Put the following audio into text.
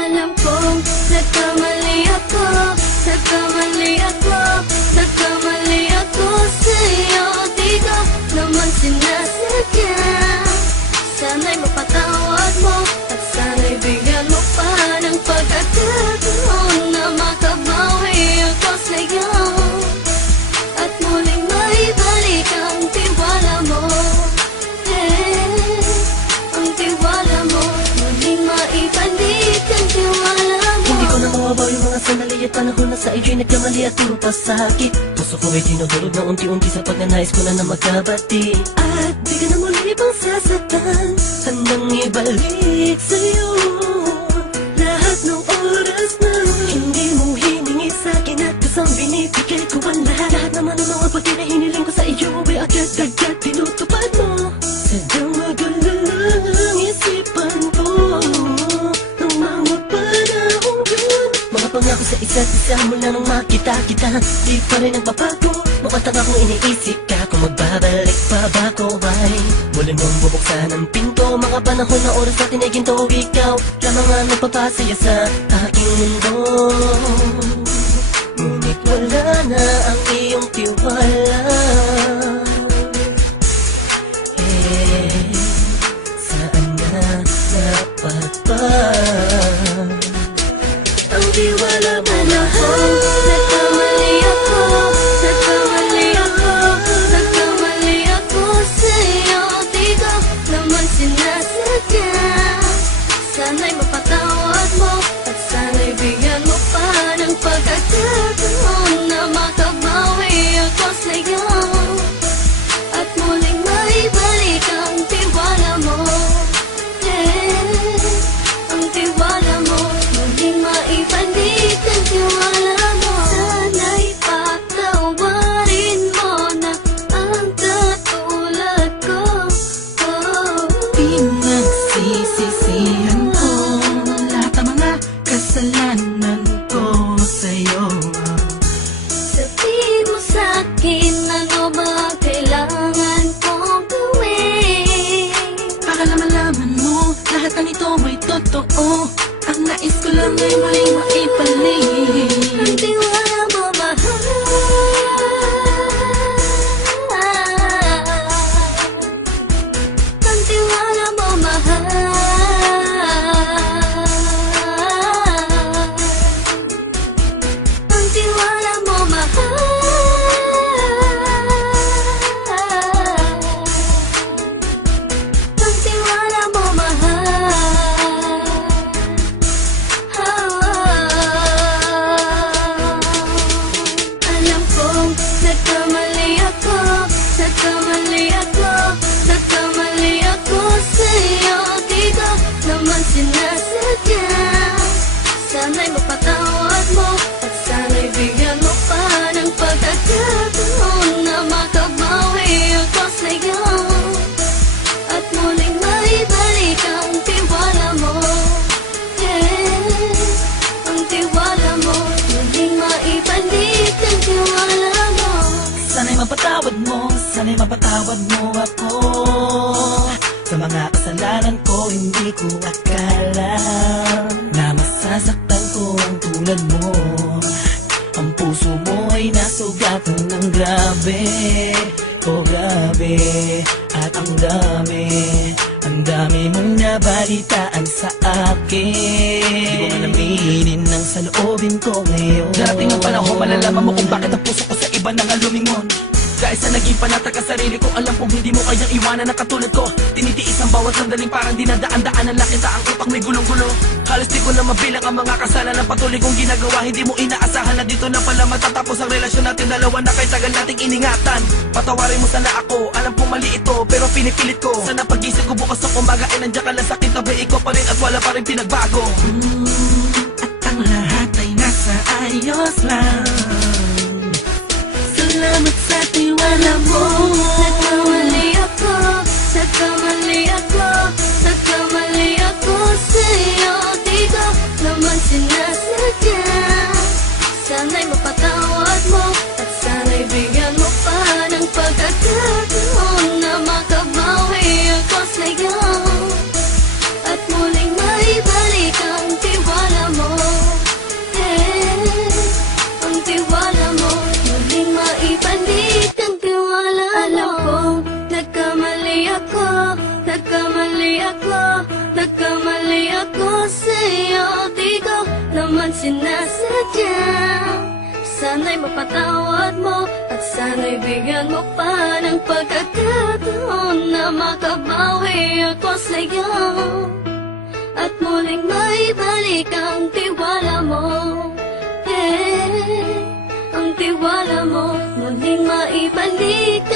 Alam kong nagkamali ako, nagkamali ako, nagkamali ako sa'yo. Di ko naman sinasadya. Sana'y mapatawad mo at sana'y bigyan mo pa ng pagkakataon na makabawi ako sa'yo at muling maibalik ang tiwala mo. Ang tiwala mo, muling maibalik ang tiwala mo. Hindi ko na mawabaw yung mga sandali at panahon na sa iyo'y nagkamali at puro pasakit. Puso ko ay dinudulog na unti-unti sa pagnanais ko na magkabati. At di ka na muli pang sasaktan, handang ibalik sa'yo lahat ng oras na hindi mo hiningi sa'kin at kusang binibigay ko ang lahat. Lahat naman ng mga pagkain na hiniling ko sa iyo ay agad-agad tinutupad mo. Sadyang magulo lang isipan ko ng mga panahon yun. Mga pangako sa isa't isa mula nung makita kita, di pa rin nagbabago. Mukhang akong iniisip ka kung magbabalik pa ba ko ay muli mong bubuksan ang pinto. Mga panahon na oras natin ay ginto, ikaw lamang ang nagpapasaya sa aking mundo. Ngunit wala na ang iyong tiwala. Saan na dapat ba ang tiwala mo? Nagkamali ako, nagkamali ako, nagkamali ako sa'yo. Di ko naman sinasadya. Sana'y mapatawad mo at sana'y bigyan mo pa ng pagkakataon na makabawi ako sa'yo at muling maibalik ang tiwala mo. Ang tiwala mo, muling maibalik ang tiwala mo. Sana'y patawarin mo na ang katulad ko. Pinagsisisihan ko lahat ng mga kasalanan ko sa'yo. Sabihin mo sa'kin ano ba kailangan kong gawin Para malaman mo lahat ng ito ay totoo. Ang nais ko lang ay muling maibalik ang tiwala mo, mahal. Ang tiwala mo, mahal. Ang tiwala mo, mahal. Ang tiwala mo, mahal. Alam kong nagkamali ako, nagkamali ako, nagkamali ako sa'yo. Di ko naman sinasadya. Sana'y mapatawad mo at sana'y bigyan mo pa ng pagkakataon na makabawi ako sa'yo at muling maibalik ang tiwala mo. Ang tiwala mo, muling maibalik ang tiwala mo. Sana'y mapatawad mo, sana'y mapatawad mo ako sa mga kasalanan ko. Hindi ko akala na masasaktan ko ang tulad mo. Ang puso mo ay nasugatan ng grabe, oh grabe. At ang dami mong nabalitaan sa akin. Di ko man aminin ang saloobin ko ngayon. Darating ang panahon, malalaman mo kung bakit ang puso ko sa iba nang lumingon. Dahil sa naging panatag ka sarili ko, alam kong hindi mo kayang iwanan na katulad ko. Tinitiis ang bawat sandaling parang dinadaan-daan ang lakita ang utak may gulong-gulo. Halos di ko na mabilang ang mga kasalanan patuloy kong ginagawa. Hindi mo inaasahan na dito na pala matatapos ang relasyon natin dalawa na kay tagal nating iningatan. Patawarin mo sana ako, alam kong mali ito pero pinipilit ko. Sana pag-isip ko bukas ng umaga ay nandiyan ka lang sa akin, tabi ko pa rin at wala pa rin pinagbago. At ang lahat ay nasa ayos lang. Salamat sa tiwala mo. Nagkamali ako, nagkamali ako, nagkamali ako sa'yo. Di ko naman sinasadya. Sana'y mapatawad mo at sana'y bigyan mo pa ng pagkakataon na makabawi ako sa'yo at muling maibalik ang tiwala sinasadya. Sana'y mapatawad mo at sana'y bigyan mo pa ng pagkakataon na makabawi ako sa'yo at muling maibalik ang tiwala mo. Ang tiwala mo muling maibalik